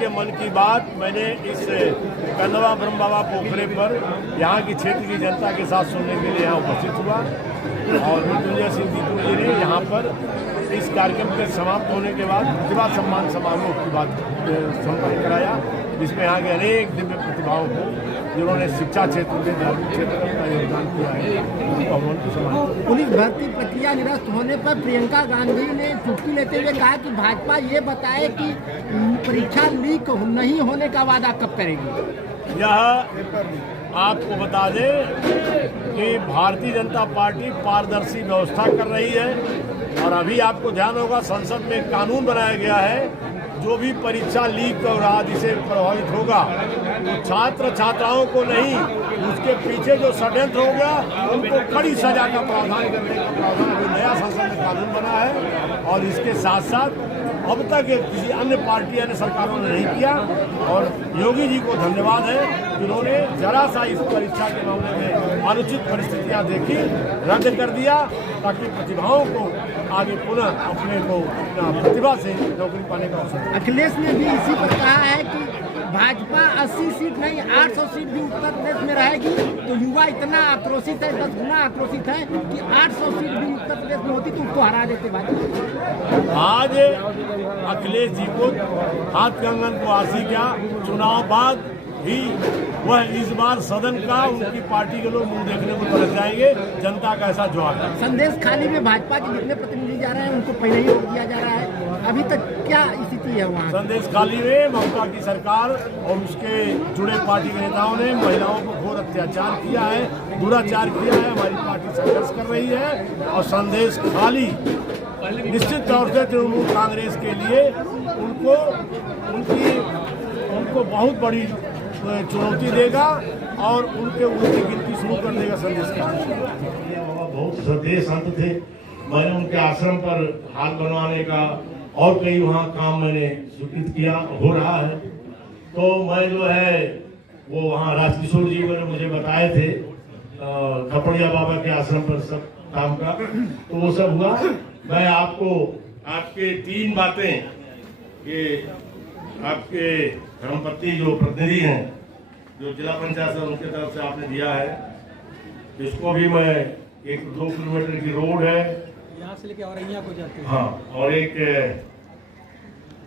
के मन की बात मैंने इस कंदवा ब्रह्म बाबा पोखरे पर यहाँ की क्षेत्र की जनता के साथ सुनने के लिए यहाँ उपस्थित हुआ और मृत्युंजय सिंह दीपू जी ने यहाँ पर इस कार्यक्रम के समाप्त होने के बाद प्रतिभा सम्मान समारोह की बात संपन्न कराया, जिसमें यहाँ के अनेक दिव्य प्रतिभाओं को जिन्होंने शिक्षा क्षेत्र में धार्मिक क्षेत्र में अपना योगदान किया है उनको अवमान सम्मान। पुलिस भर्ती प्रक्रिया निरस्त होने पर प्रियंका गांधी ने चुटकी लेते हुए कहा कि भाजपा ये बताए कि परीक्षा लीक नहीं होने का वादा कब करेगी। यह आपको बता दें कि भारतीय जनता पार्टी पारदर्शी व्यवस्था कर रही है और अभी आपको ध्यान होगा संसद में एक कानून बनाया गया है, जो भी परीक्षा लीक और आदि से प्रभावित होगा तो छात्र छात्राओं को नहीं, उसके पीछे जो षड्यंत्र हो गया उनको कड़ी सजा का प्रावधान करने का प्रावधान अभी नया संसद में कानून बना है। और इसके साथ साथ अब तक किसी अन्य पार्टी अन्य सरकारों ने नहीं किया और योगी जी को धन्यवाद है जिन्होंने जरा सा इस परीक्षा के मामले में अनुचित परिस्थितियां देखी, रद्द कर दिया ताकि प्रतिभाओं को आगे पुनः अपने को प्रतिभा से नौकरी पाने का अवसर। अखिलेश ने भी इसी पर कहा है कि भाजपा 80 सीट नहीं 800 सीट भी उत्तर प्रदेश में रहेगी तो युवा इतना आक्रोशित है, 10 गुना आक्रोशित है कि 800 सीट भी उत्तर प्रदेश में होती तो उसको हरा देते भाजपा। आज अखिलेश जी को हाथ कंगन को आसी क्या, चुनाव बाद ही वह इस बार सदन का उनकी पार्टी के लोग मुंह देखने को तरस जाएंगे, जनता का ऐसा जवाब है। संदेश खाली में भाजपा के जितने प्रतिनिधि जा रहे हैं उनको पहले ही रोक दिया जा रहा है, अभी तक क्या स्थिति है वहाँ? संदेश खाली में ममता की सरकार और उसके जुड़े पार्टी के नेताओं ने महिलाओं को घोर अत्याचार किया है, दुराचार किया है, हमारी पार्टी संघर्ष कर रही है और संदेश खाली निश्चित तौर से तृणमूल कांग्रेस के लिए उनको बहुत बड़ी चुनौती देगा और उनकी गिनती शुरू कर देगा। संदेश का बहुत श्रद्धेय संत थे, मैंने उनके आश्रम पर हाथ बनवाने का और कई वहाँ काम मैंने स्वीकृत किया, हो रहा है। तो मैं जो है वो वहाँ राजकिशोर जी मैंने मुझे बताए थे कपड़िया बाबा के आश्रम पर सब काम का, तो वो सब हुआ। मैं आपको आपके 3 बातें ये आपके धर्मपत्नी जो प्रतिनिधि हैं जो जिला पंचायत है उनके तरफ से आपने दिया है, इसको भी मैं 1-2 किलोमीटर की रोड है यहाँ से लेके औरैया को जाते हैं, हाँ, और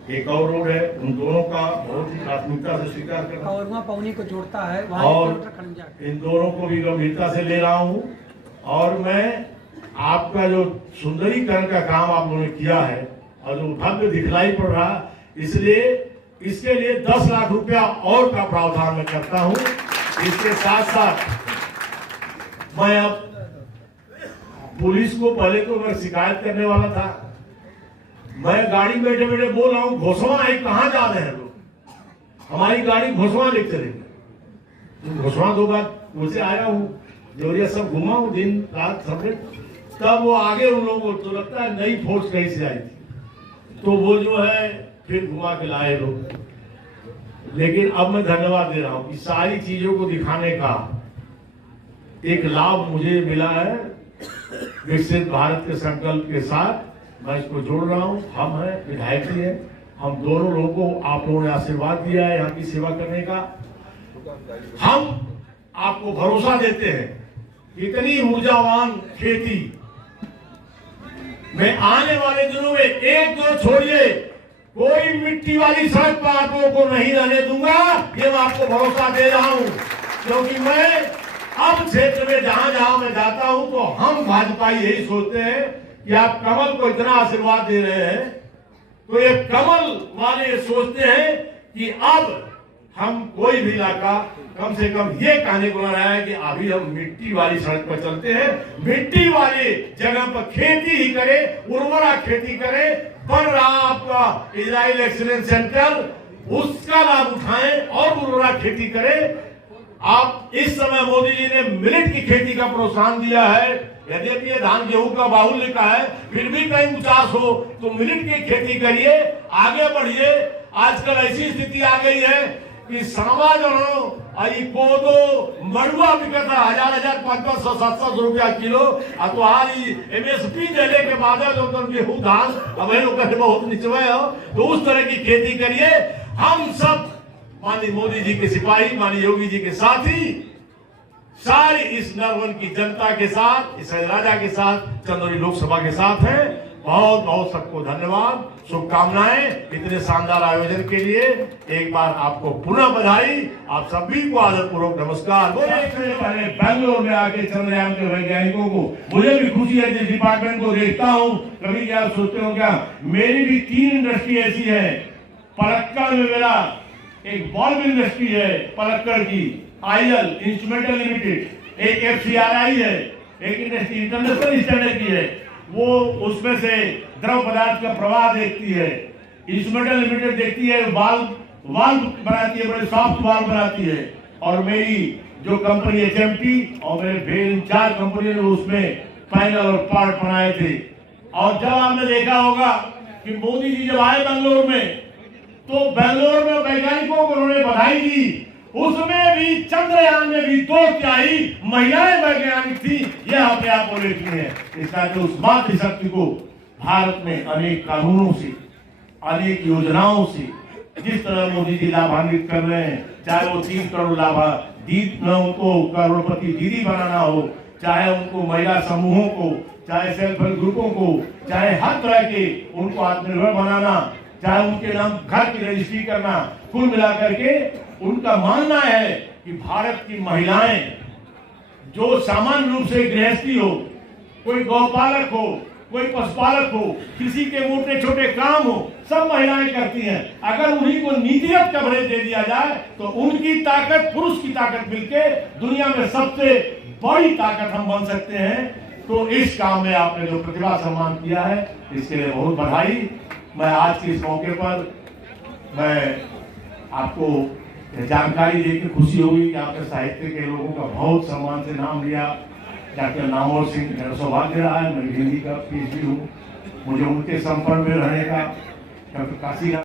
एक और रोड है, उन दोनों का बहुत ही प्राथमिकता से स्वीकार करना और वहाँ पौनी को जोड़ता है और इन दोनों को भी गंभीरता से ले रहा हूँ। और मैं आपका जो सुंदरीकरण का काम आप लोगों ने किया है और जो भव्य दिखलाई पड़ रहा, इसलिए इसके लिए 10 लाख रुपया और का प्रावधान मैं करता हूं। इसके साथ साथ मैं अब पुलिस को पहले तो मैं शिकायत करने वाला था, मैं गाड़ी में बैठे बैठे बोल रहा हूं घोषणा है, कहां जा रहे हैं लोग, हमारी गाड़ी घोषणा लेके चलेंगे। घोषणा 2 बार मुझे आया हूं, जोरिया सब घुमा हूं दिन रात सब, तब वो आगे उन लोगों को तो लगता है नई फोर्स कहीं से आई थी, तो वो जो है फिर घुमा के लाए लोग। लेकिन अब मैं धन्यवाद दे रहा हूं कि सारी चीजों को दिखाने का एक लाभ मुझे मिला है। विकसित भारत के संकल्प के साथ मैं इसको जोड़ रहा हूं। हम हैं, विधायक जी हैं, हम दोनों लोगों को आप लोगों ने आशीर्वाद दिया है यहाँ की सेवा करने का। हम आपको भरोसा देते हैं इतनी ऊर्जावान खेती में आने वाले दिनों में एक दो छोड़िए कोई मिट्टी वाली सड़क पर आप लोगों को नहीं रहने दूंगा, ये मैं आपको भरोसा दे रहा हूं। क्योंकि मैं अब क्षेत्र में जहां जहां मैं जाता हूं तो हम भाजपा यही सोचते हैं कि आप कमल को इतना आशीर्वाद दे रहे हैं तो ये कमल वाले ये सोचते हैं कि अब हम कोई भी इलाका कम से कम ये कहने को रहा है कि अभी हम मिट्टी वाली सड़क पर चलते हैं, मिट्टी वाली जगह पर खेती ही करें, उर्वरा खेती करें। बन रहा आपका इजराइल एक्सीलेंस सेंटर, उसका लाभ उठाएं और उर्वरा खेती करें। आप इस समय मोदी जी ने मिलेट की खेती का प्रोत्साहन दिया है, यद्यपि ये धान गेहूं का बाहुल्य का है, फिर भी कहीं 50 हो तो मिलेट की खेती करिए, आगे बढ़िए। आजकल ऐसी स्थिति आ गई है कि सामा जो कोदो मड़ुआ बिकता 1000 500 700 रुपया किलो, तो आज MSP देने के बाद जो गेहूं धान अब लोग बहुत निचवे हो, तो उस तरह की खेती करिए। हम सब माननीय मोदी जी के सिपाही, माननीय योगी जी के साथी, सारी इस नरवन की जनता के साथ, इस राजा के साथ, चंदौली लोकसभा के साथ है। बहुत बहुत सबको धन्यवाद, शुभकामनाएं इतने शानदार आयोजन के लिए। एक बार आपको पुनः बधाई, आप सभी को आदरपूर्वक नमस्कार। सबसे पहले बेंगलोर में आके चंद्रयान के वैज्ञानिकों को मुझे भी खुशी है, जिस डिपार्टमेंट को देखता हूँ कभी क्या सोचते हो क्या, मेरी भी 3 इंडस्ट्री ऐसी है। पलक्कड़ में मेरा एक बल्ब इंडस्ट्री है, पलक्कड़ की आईएल इंस्ट्रूमेंटल लिमिटेड, एक एफसीआरआई है, एक इंडस्ट्री इंटरनेशनल स्टैंडर्ड की है, वो उसमें से द्रव पदार्थ का प्रवाह देखती है। इंस्ट्रूमेंटल लिमिटेड देखती है वाल्व बनाती है, बड़े सॉफ्ट वाल्व बनाती है। और मेरी जो कंपनी एचएमटी और मेरे भेल 4 कंपनी ने उसमें पैनल और पार्ट बनाए थे। और जब आपने देखा होगा कि मोदी जी जब आए बेंगलोर में, तो बेंगलोर में वैज्ञानिकों को उन्होंने बधाई दी। उसमें भी चंद्रयान में भी 2/3 महिलाएं वैज्ञानिक थी। यह अपने आप को लेती है। इसका तो उस मातृशक्ति को भारत में अनेक कानूनों से, अनेक योजनाओं से जिस तरह मोदी जी लाभान्वित कर रहे हैं, चाहे वो 3 करोड़ उनको करोड़पति दीदी बनाना हो, चाहे उनको महिला समूहों को, चाहे सेल्फ हेल्प ग्रुपों को, चाहे हर तरह के उनको आत्मनिर्भर बनाना, चाहे उनके नाम घर की रजिस्ट्री करना, कुल मिलाकर के उनका मानना है कि भारत की महिलाएं जो सामान्य रूप से गृहस्थी हो, कोई गौपालक हो, कोई पशुपालक हो, किसी के मोटे छोटे काम हो, सब महिलाएं करती हैं। अगर उन्हीं को नीतिगत कवरेज दे दिया जाए तो उनकी ताकत पुरुष की ताकत मिलके दुनिया में सबसे बड़ी ताकत हम बन सकते हैं। तो इस काम में आपने जो प्रतिभा सम्मान किया है, इसके लिए बहुत बधाई। मैं आज के इस मौके पर मैं आपको जानकारी देकर खुशी होगी कि आपने साहित्य के लोगों का बहुत सम्मान से नाम लिया। डॉक्टर नामवर सिंह, मेरा सौभाग्य रहा है, मैं हिंदी का PhD हूँ, मुझे उनके संपर्क में रहने का, डॉक्टर काशी